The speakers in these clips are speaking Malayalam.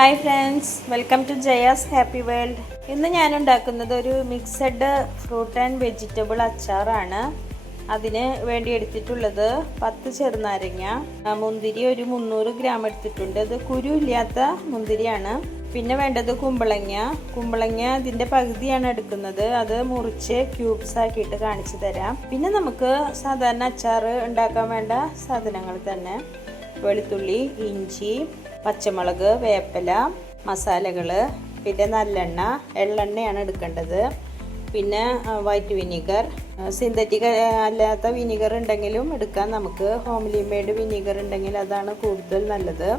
Hi friends welcome to Jaya's happy world ഇന്ന് ഞാൻ ഉണ്ടാക്കുന്നത് ഒരു മിക്സഡ് ഫ്രൂട്ട് ആൻഡ് വെജിറ്റബിൾ അച്ചാറാണ്. അതിന് വേണ്ടി എടുത്തിട്ടുള്ളത് പത്ത് ചെറുനാരങ്ങ മുന്തിരി ഒരു മുന്നൂറ് ഗ്രാം എടുത്തിട്ടുണ്ട്. അത് കുരു ഇല്ലാത്ത മുന്തിരിയാണ്. പിന്നെ വേണ്ടത് കുമ്പളങ്ങ. കുമ്പളങ്ങ ഇതിന്റെ പകുതിയാണ് എടുക്കുന്നത്. അത് മുറിച്ച് ക്യൂബ്സ് ആക്കിയിട്ട് കാണിച്ചു തരാം. പിന്നെ നമുക്ക് സാധാരണ അച്ചാർ ഉണ്ടാക്കാൻ വേണ്ട സാധനങ്ങൾ തന്നെ. വെളുത്തുള്ളി ഇഞ്ചി പച്ചമുളക് വേപ്പില മസാലകൾ പിന്നെ നല്ലെണ്ണ എള്ളെണ്ണയാണ് എടുക്കേണ്ടത്. പിന്നെ വൈറ്റ് വിനീഗർ. സിന്തറ്റിക് അല്ലാത്ത വിനീഗർ ഉണ്ടെങ്കിലും എടുക്കാം. നമുക്ക് ഹോംലി മെയ്ഡ് വിനീഗർ ഉണ്ടെങ്കിൽ അതാണ് കൂടുതൽ നല്ലത്.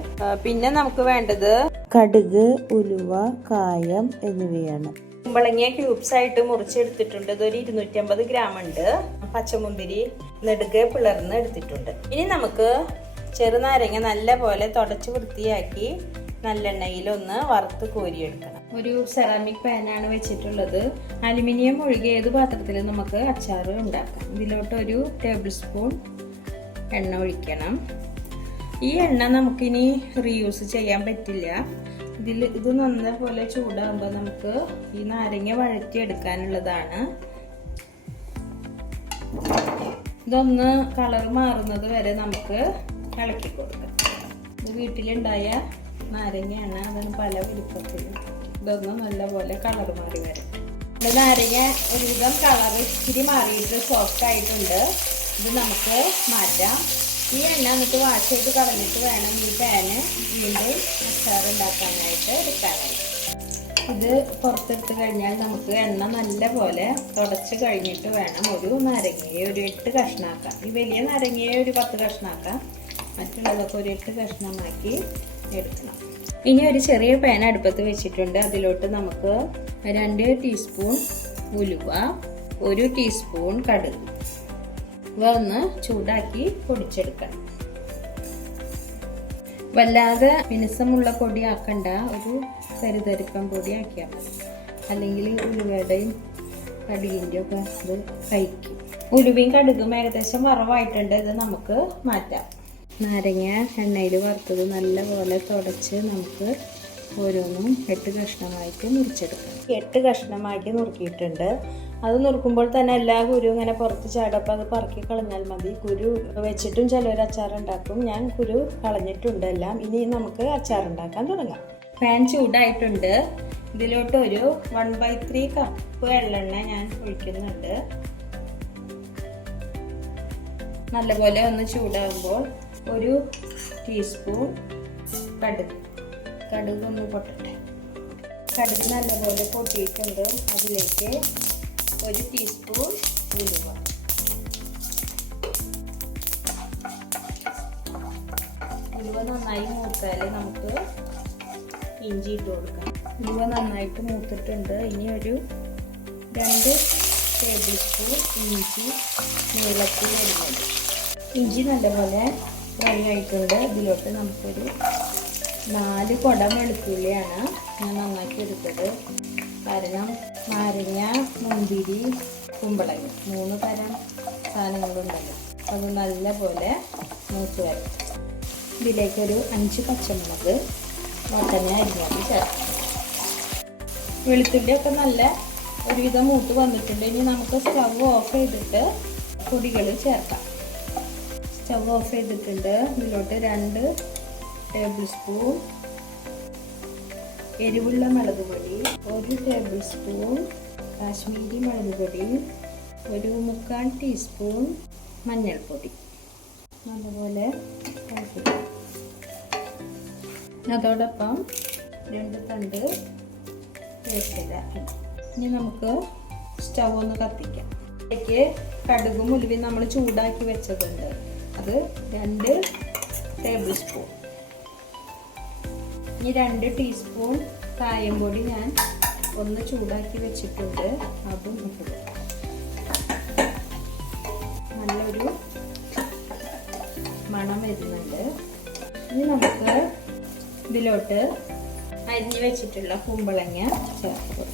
പിന്നെ നമുക്ക് വേണ്ടത് കടുക് ഉലുവ കായം എന്നിവയാണ്. കുമ്പളങ്ങിയ ക്യൂബ്സ് ആയിട്ട് മുറിച്ചെടുത്തിട്ടുണ്ട്. ഇതൊരു ഇരുന്നൂറ്റമ്പത് ഗ്രാം ഉണ്ട്. പച്ചമുന്തിരി നെടുകെ പിളർന്ന് എടുത്തിട്ടുണ്ട്. ഇനി നമുക്ക് ചെറുനാരങ്ങ നല്ല പോലെ തുടച്ച് വൃത്തിയാക്കി നല്ലെണ്ണയിൽ ഒന്ന് വറുത്ത് കോരിയെടുക്കണം. ഒരു സെറാമിക് പാനാണ് വെച്ചിട്ടുള്ളത്. അലുമിനിയം ഒഴികെ ഏത് പാത്രത്തിൽ നമുക്ക് അച്ചാർ ഉണ്ടാക്കാം. ഇതിലോട്ട് ഒരു ടേബിൾ സ്പൂൺ എണ്ണ ഒഴിക്കണം. ഈ എണ്ണ നമുക്കിനി റീയൂസ് ചെയ്യാൻ പറ്റില്ല. ഇതിൽ ഇത് നന്നപോലെ ചൂടാകുമ്പോൾ നമുക്ക് ഈ നാരങ്ങ വഴറ്റിയെടുക്കാനുള്ളതാണ്. ഇതൊന്ന് കളർ മാറുന്നത് വരെ നമുക്ക് ഇളക്കി കൊടുക്കാം ഇത് വീട്ടിലുണ്ടായ നാരങ്ങയാണ് അതാണ് പല വലുപ്പത്തിൽ ഇതൊന്നും നല്ലപോലെ കളർ മാറി വരും. ഇവിടെ നാരങ്ങ ഒരുവിധം കളർ ഇച്ചിരി മാറിയിട്ട് സോഫ്റ്റ് ആയിട്ടുണ്ട്. ഇത് നമുക്ക് മാറ്റാം. ഈ എണ്ണ എന്നിട്ട് വാഷ് ചെയ്ത് കളഞ്ഞിട്ട് വേണം ഈ പാന് വീണ്ടും അച്ചാർ ഉണ്ടാക്കാനായിട്ട് എടുക്കാനായിട്ട്. ഇത് പുറത്തെടുത്ത് കഴിഞ്ഞാൽ നമുക്ക് എണ്ണ നല്ല പോലെ തുടച്ച് കഴിഞ്ഞിട്ട് വേണം ഒരു നാരങ്ങയെ ഒരു എട്ട് കഷ്ണാക്കാം. ഈ വലിയ നാരങ്ങയെ ഒരു പത്ത് കഷ്ണാക്കാം. മറ്റുള്ളതൊക്കെ ഒരു എട്ട് കഷ്ണമാക്കി എടുക്കണം. ഇനി ഒരു ചെറിയ പാൻ അടുപ്പത്ത് വെച്ചിട്ടുണ്ട്. അതിലോട്ട് നമുക്ക് രണ്ട് ടീസ്പൂൺ ഉലുവ ഒരു ടീസ്പൂൺ കടുക്. ഇവ ഒന്ന് ചൂടാക്കി പൊടിച്ചെടുക്കണം. വല്ലാതെ മിനുസമുള്ള പൊടി ആക്കണ്ട ഒരു തരിതരിപ്പം പൊടി ആക്കിയാൽ മതി. അല്ലെങ്കിൽ ഉലുവയുടെയും കടുകിന്റെയും ഒക്കെ ഇത് കഴിക്കും. ഉലുവയും കടുകും ഏകദേശം വറവായിട്ടുണ്ട്. ഇത് നമുക്ക് മാറ്റാം. നാരങ്ങ എണ്ണയിൽ വറുത്തത് നല്ലപോലെ തുടച്ച് നമുക്ക് ഓരോന്നും എട്ട് കഷ്ണമായിട്ട് മുറിച്ചെടുക്കാം. എട്ട് കഷ്ണമായിട്ട് നുറുക്കിയിട്ടുണ്ട്. അത് നുറുക്കുമ്പോൾ തന്നെ എല്ലാ കുരു ഇങ്ങനെ പുറത്ത് ചാടപ്പോൾ അത് പറക്കി കളഞ്ഞാൽ മതി. കുരു വെച്ചിട്ടും ചിലർ അച്ചാർ ഉണ്ടാക്കും. ഞാൻ കുരു കളഞ്ഞിട്ടുണ്ട് എല്ലാം. ഇനി നമുക്ക് അച്ചാർ ഉണ്ടാക്കാൻ തുടങ്ങാം. പാൻ ചൂടായിട്ടുണ്ട്. ഇതിലോട്ട് ഒരു വൺ ബൈ ത്രീ കപ്പ് എള്ളെണ്ണ ഞാൻ ഒഴിക്കുന്നുണ്ട്. നല്ലപോലെ ഒന്ന് ചൂടാകുമ്പോൾ ഒരു ടീസ്പൂൺ കടുക്. കടുക് ഒന്ന് പൊട്ടട്ടെ. കടുക് നല്ലപോലെ പൊട്ടിയിട്ടുണ്ട്. അതിലേക്ക് ഒരു ടീസ്പൂൺ ഉലുവ. ഉലുവ നന്നായി മൂത്താൽ നമുക്ക് ഇഞ്ചി ഇട്ട് കൊടുക്കാം. ഉലുവ നന്നായിട്ട് മൂത്തിട്ടുണ്ട്. ഇനി ഒരു രണ്ട് ടേബിൾ സ്പൂൺ ഇഞ്ചി നീളത്തിൽ വരുന്നത് ഇഞ്ചി നല്ലപോലെ ഫ്രൈ ആയിട്ടുണ്ട് ഇതിലോട്ട് നമുക്കൊരു നാല് കുടം വെളുത്തുള്ളിയാണ് ഞാൻ നന്നാക്കി എടുത്തത്. കാരണം നാരങ്ങ മുന്തിരി കുമ്പളങ്ങ. മൂന്ന് തരം സാധനങ്ങളുണ്ടല്ലോ. അത് നല്ലപോലെ മൂത്ത് വരും. ഇതിലേക്കൊരു അഞ്ച് പച്ചമുളക് വട്ടനെ അരിഞ്ഞത് ചേർക്കാം. വെളുത്തുള്ളിയൊക്കെ നല്ല ഒരുവിധം മൂത്ത് വന്നിട്ടുണ്ട്. ഇനി നമുക്ക് സ്റ്റവ് ഓഫ് ചെയ്തിട്ട് പൊടികൾ ചേർക്കാം. സ്റ്റവ് ഓഫ് ചെയ്തിട്ടുണ്ട്. ഇതിലോട്ട് രണ്ട് ടേബിൾ സ്പൂൺ എരിവുള്ള മുളക് പൊടി ഒരു ടേബിൾ സ്പൂൺ കാശ്മീരി മുളക് പൊടി ഒരു മുക്കാൽ ടീസ്പൂൺ മഞ്ഞൾപ്പൊടി. അതുപോലെ. അതോടൊപ്പം രണ്ട് തണ്ട് വേപ്പില ഇനി നമുക്ക് സ്റ്റവ് ഒന്ന് കത്തിക്കാം. അതിലേക്ക് കടുകും ഉലുവയും നമ്മൾ ചൂടാക്കി വെച്ചതുണ്ട്. അത് രണ്ട് ടേബിൾ സ്പൂൺ ഇനി രണ്ട് ടീസ്പൂൺ കായം പൊടി ഞാൻ ഒന്ന് ചൂടാക്കി വെച്ചിട്ടുണ്ട്. അതും ഇട്ടത് നല്ലൊരു മണം വരുന്നുണ്ട്. ഇനി നമുക്ക് ഇതിലോട്ട് അരിഞ്ഞു വെച്ചിട്ടുള്ള കുമ്പളങ്ങ ചേർത്ത്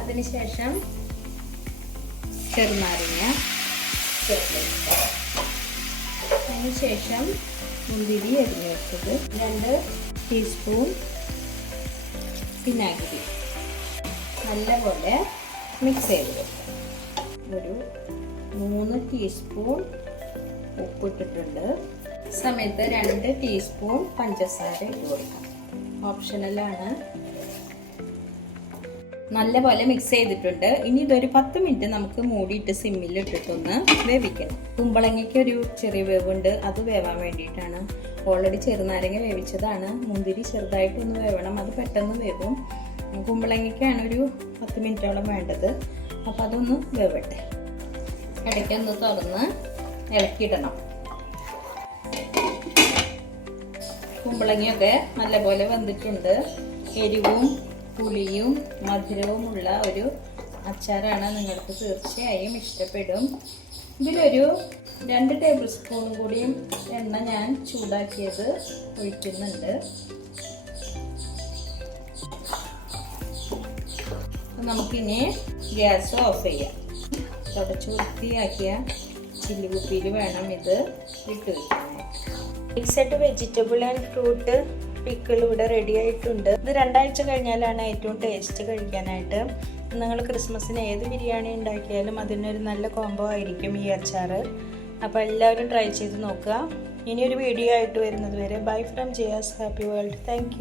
അതിനുശേഷം ചെറുനാരങ്ങ ചേർത്ത് അതിനുശേഷം മുന്തിരി അരിഞ്ഞു വെച്ചത് രണ്ട് ടീസ്പൂൺ വിനാഗിരി. നല്ലപോലെ മിക്സ് ചെയ്ത് വെക്കും ഒരു മൂന്ന് ടീസ്പൂൺ ഉപ്പിട്ടിട്ടുണ്ട്. സമയത്ത് രണ്ട് ടീസ്പൂൺ പഞ്ചസാര ഇട്ട് കൊടുക്കാം. ഓപ്ഷണലാണ് നല്ലപോലെ മിക്സ് ചെയ്തിട്ടുണ്ട്. ഇനി ഇതൊരു പത്ത് മിനിറ്റ് നമുക്ക് മൂടിയിട്ട് സിമ്മിൽ ഇട്ടിട്ടൊന്ന് വേവിക്കാം. കുമ്പളങ്ങയ്ക്ക് ഒരു ചെറിയ വേവുണ്ട്. അത് വേവാൻ വേണ്ടിയിട്ടാണ്. ഓൾറെഡി ചെറുനാരങ്ങ വേവിച്ചതാണ്. മുന്തിരി ചെറുതായിട്ടൊന്ന് വേവണം. അത് പെട്ടെന്ന് വേവും. കുമ്പളങ്ങയ്ക്കാണ് ഒരു പത്ത് മിനിറ്റോളം വേണ്ടത്. അപ്പം അതൊന്ന് വേവട്ടെ. ഇടയ്ക്കൊന്ന് തുറന്ന് ഇളക്കിയിടണം. കുമ്പളങ്ങയൊക്കെ നല്ലപോലെ വെന്തിട്ടുണ്ട് എരിവും പുളിയും മധുരവുമുള്ള ഒരു അച്ചാറാണ് നിങ്ങൾക്ക് തീർച്ചയായും ഇഷ്ടപ്പെടും. ഇതിലൊരു രണ്ട് ടേബിൾ സ്പൂണും കൂടിയും എണ്ണ ഞാൻ ചൂടാക്കിയത് ഒഴിക്കുന്നുണ്ട്. നമുക്കിനി ഗ്യാസ് ഓഫ് ചെയ്യാം. തുടച്ച് വൃത്തിയാക്കിയ ചില്ലി കുപ്പിയിൽ വേണം ഇത് ഇട്ട് വെക്കാൻ. Mixed vegetable and fruit pickle ഇവിടെ റെഡി ആയിട്ടുണ്ട്. ഇത് രണ്ടാഴ്ച കഴിഞ്ഞാലാണ് ഏറ്റവും ടേസ്റ്റ് കഴിക്കാനായിട്ട്. നിങ്ങൾ ക്രിസ്മസിന് ഏത് ബിരിയാണി ഉണ്ടാക്കിയാലും അതിനൊരു നല്ല കോംബോ ആയിരിക്കും ഈ അച്ചാർ. അപ്പോൾ എല്ലാവരും ട്രൈ ചെയ്ത് നോക്കുക. ഇനിയൊരു വീഡിയോ ആയിട്ട് വരുന്നത് വരെ. Bye from Jiya's happy world thank